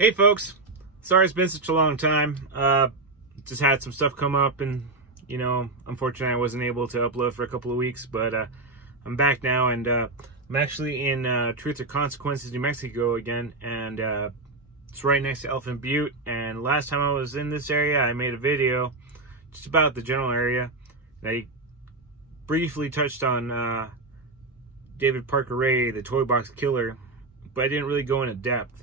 Hey folks, sorry it's been such a long time. Just had some stuff come up and, unfortunately I wasn't able to upload for a couple of weeks, but I'm back now, and I'm actually in Truth or Consequences, New Mexico again, and it's right next to Elephant Butte. And last time I was in this area, I made a video just about the general area, and I briefly touched on David Parker Ray, the toy box killer, but I didn't really go into depth.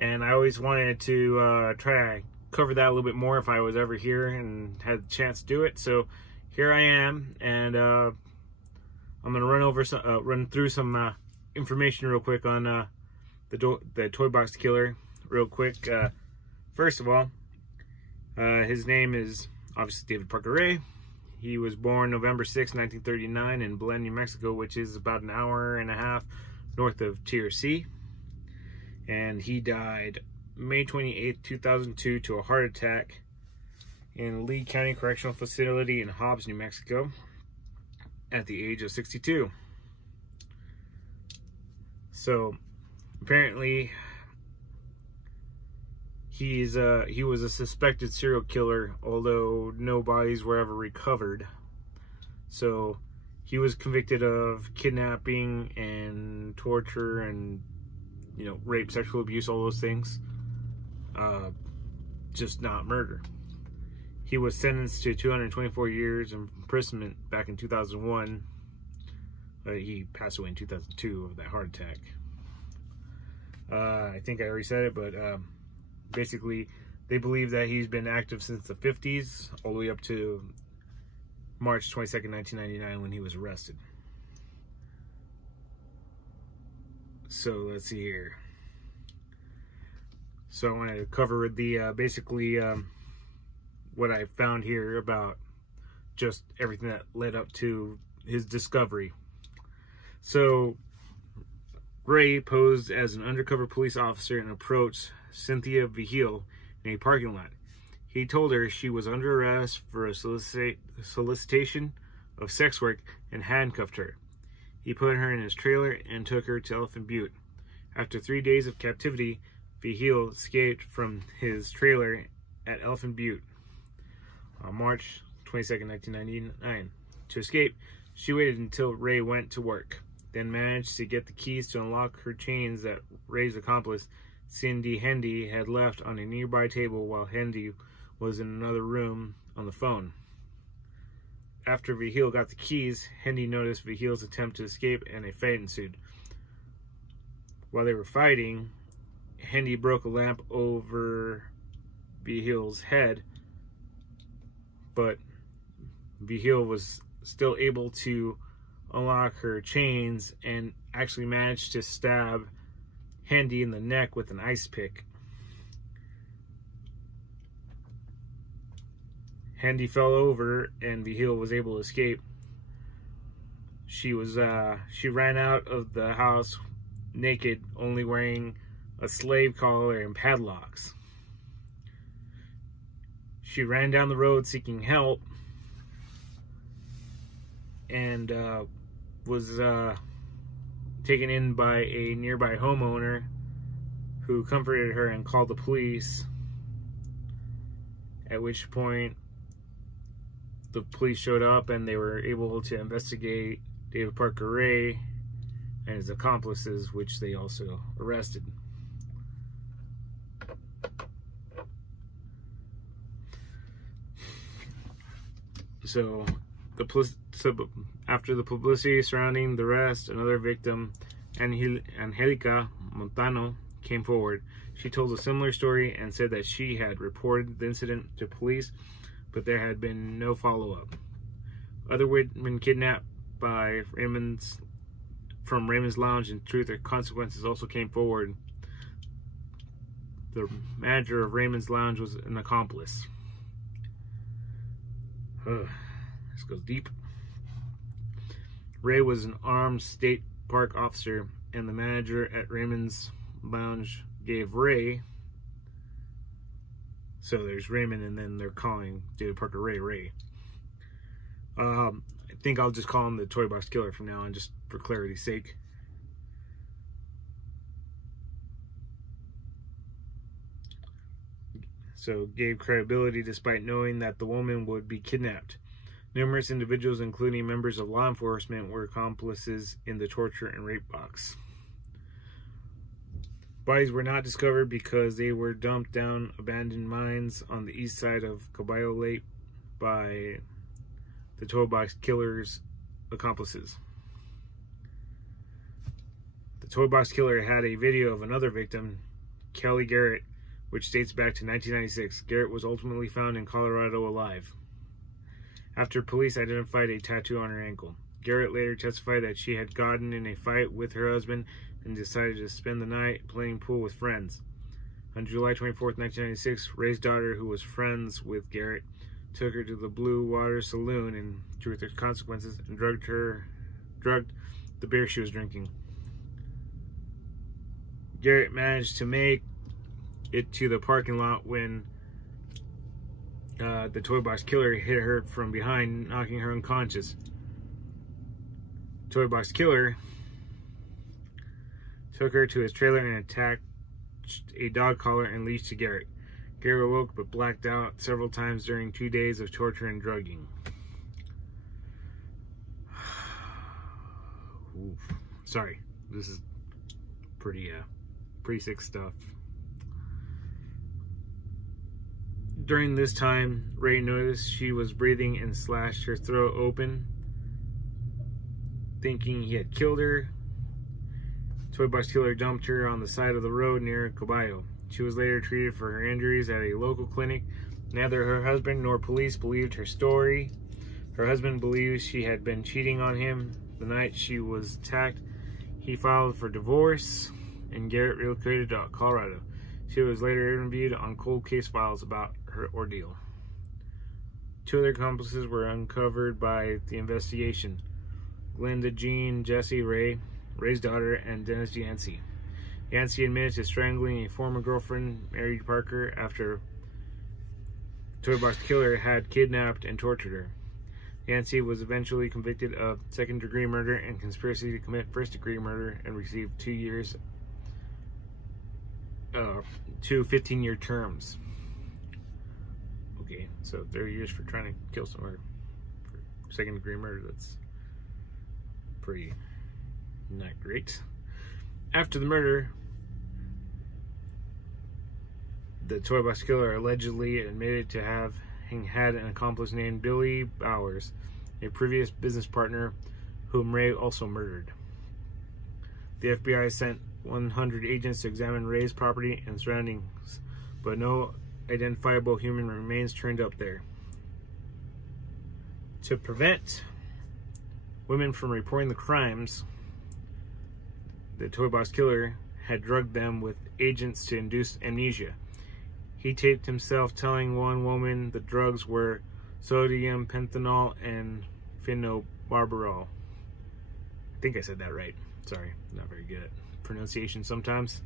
And I always wanted to try to cover that a little bit more if I was ever here and had the chance to do it. So here I am, and I'm gonna run through some information real quick on the toy box killer real quick. First of all, his name is obviously David Parker Ray. He was born November 6, 1939 in Belen, New Mexico, which is about an hour and a half north of TRC. And he died May 28, 2002 to a heart attack in Lee County Correctional Facility in Hobbs, New Mexico at the age of 62. So apparently he was a suspected serial killer, although no bodies were ever recovered. So he was convicted of kidnapping and torture and rape, sexual abuse, all those things. Just not murder. He was sentenced to 224 years of imprisonment back in 2001. He passed away in 2002 of that heart attack. I think I already said it, but basically they believe that he's been active since the 50s, all the way up to March 22nd, 1999, when he was arrested. So let's see here. So I want to cover the basically what I found here about just everything that led up to his discovery. So Ray posed as an undercover police officer and approached Cynthia Vigil in a parking lot. He told her she was under arrest for a solicitation of sex work and handcuffed her. He put her in his trailer and took her to Elephant Butte. After 3 days of captivity, Vigil escaped from his trailer at Elephant Butte on March 22, 1999. To escape, she waited until Ray went to work, then managed to get the keys to unlock her chains that Ray's accomplice, Cindy Hendy, had left on a nearby table while Hendy was in another room on the phone. After Vigil got the keys, Hendy noticed Vigil's attempt to escape and a fight ensued. While they were fighting, Hendy broke a lamp over Vigil's head, but Vigil was still able to unlock her chains and actually managed to stab Hendy in the neck with an ice pick. Hendy fell over and Vigil was able to escape. She ran out of the house naked, only wearing a slave collar and padlocks. She ran down the road seeking help and was taken in by a nearby homeowner who comforted her and called the police, at which point the police showed up and they were able to investigate David Parker Ray and his accomplices, which they also arrested. So after the publicity surrounding the arrest, another victim, Angelica Montano, came forward. She told a similar story and said that she had reported the incident to police, but there had been no follow-up. Other women kidnapped by from Raymond's Lounge and Truth or Consequences also came forward. The manager of Raymond's Lounge was an accomplice. This goes deep. Ray was an armed state park officer, and the manager at Raymond's Lounge gave Ray. So there's Raymond, and then they're calling David Parker Ray. I think I'll just call him the toy box killer from now on, just for clarity's sake. so gave credibility despite knowing that the woman would be kidnapped. Numerous individuals, including members of law enforcement, were accomplices in the torture and rape box. Bodies were not discovered because they were dumped down abandoned mines on the east side of Caballo Lake by the toy box killer's accomplices. The toy box killer had a video of another victim, Kelly Garrett, which dates back to 1996. Garrett was ultimately found in Colorado alive after police identified a tattoo on her ankle. Garrett later testified that she had gotten in a fight with her husband and decided to spend the night playing pool with friends. On July 24, 1996, Ray's daughter, who was friends with Garrett, took her to the Blue Water Saloon and, to the consequences, and drugged the beer she was drinking. Garrett managed to make it to the parking lot when the toy box killer hit her from behind, knocking her unconscious. Toy box killer took her to his trailer and attached a dog collar and leash to Garrett. Garrett awoke but blacked out several times during 2 days of torture and drugging. Oof. Sorry, this is pretty sick stuff. During this time, Ray noticed she was breathing and slashed her throat open, thinking he had killed her. Toy box killer dumped her on the side of the road near Caballo. She was later treated for her injuries at a local clinic. Neither her husband nor police believed her story. Her husband believes she had been cheating on him the night she was attacked. He filed for divorce, and Garrett relocated to Colorado. She was later interviewed on cold case files about her ordeal. 2 other accomplices were uncovered by the investigation: Glenda Jean Jesse Ray, Ray's daughter, and Dennis Yancey. Yancey admitted to strangling a former girlfriend, Mary Parker, after Toy Box Killer had kidnapped and tortured her. Yancey was eventually convicted of second-degree murder and conspiracy to commit first-degree murder and received 2 years, 2 15-year terms. Okay, so 30 years for trying to kill someone for second-degree murder. That's pretty not great. After the murder, the Toy Box Killer allegedly admitted to having had an accomplice named Billy Bowers, a previous business partner whom Ray also murdered. The FBI sent 100 agents to examine Ray's property and surroundings, but no identifiable human remains turned up there. To prevent women from reporting the crimes, the Toy Box Killer had drugged them with agents to induce amnesia. He taped himself telling one woman the drugs were sodium pentanol and phenobarbital. I think I said that right. Sorry, not very good at pronunciation sometimes.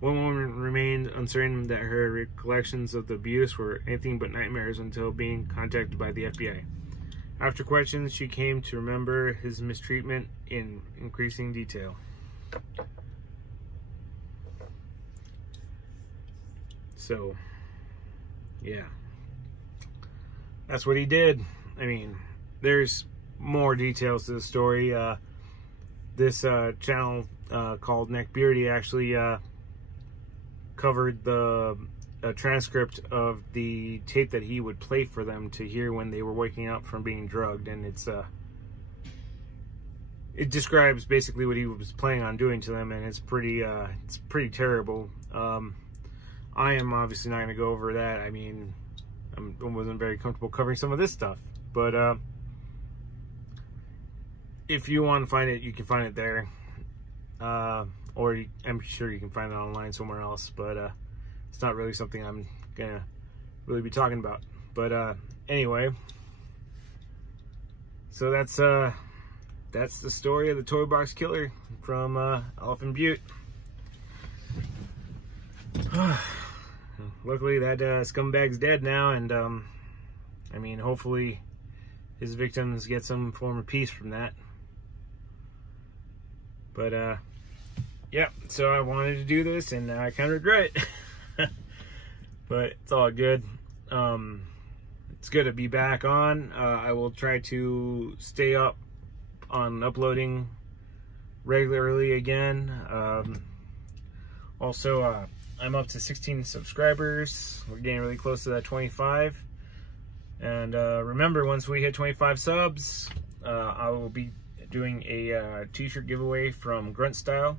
One woman remained uncertain that her recollections of the abuse were anything but nightmares until being contacted by the FBI. After questions, she came to remember his mistreatment in increasing detail. So, yeah, that's what he did. I mean, there's more details to the story. This channel called Neckbeardy actually covered the transcript of the tape that he would play for them to hear when they were waking up from being drugged, and it describes basically what he was planning on doing to them, and it's pretty terrible. I am obviously not going to go over that. I mean, I wasn't very comfortable covering some of this stuff, but if you want to find it, you can find it there, or I'm sure you can find it online somewhere else, but it's not really something I'm gonna really be talking about. But anyway, so that's the story of the Toy Box Killer from Elephant Butte. Luckily, that scumbag's dead now, and I mean, hopefully his victims get some form of peace from that. But yeah, so I wanted to do this, and I kind of regret it. but it's all good. It's good to be back on. I will try to stay up on uploading regularly again. Also, I'm up to 16 subscribers. We're getting really close to that 25. And remember, once we hit 25 subs, I will be doing a t-shirt giveaway from Grunt Style.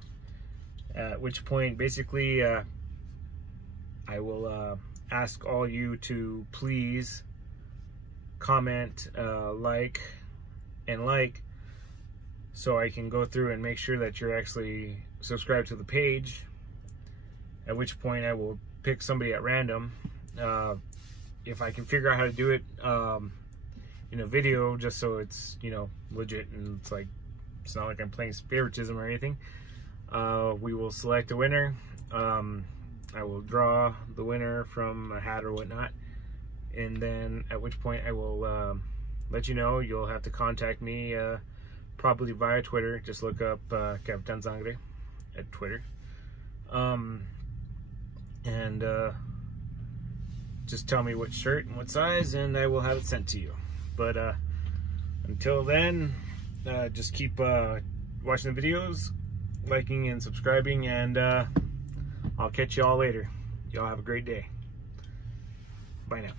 At which point, basically, I will ask all you to please comment, like, so I can go through and make sure that you're actually subscribed to the page. At which point I will pick somebody at random. If I can figure out how to do it in a video, just so it's, you know, legit and it's like, it's not like I'm playing favoritism or anything, we will select a winner. I will draw the winner from a hat or whatnot, and then at which point I will let you know. You'll have to contact me probably via Twitter. Just look up Captain Sangre at Twitter, and just tell me what shirt and what size, and I will have it sent to you. But until then, just keep watching the videos, liking and subscribing, and I'll catch you all later. Y'all have a great day. Bye now.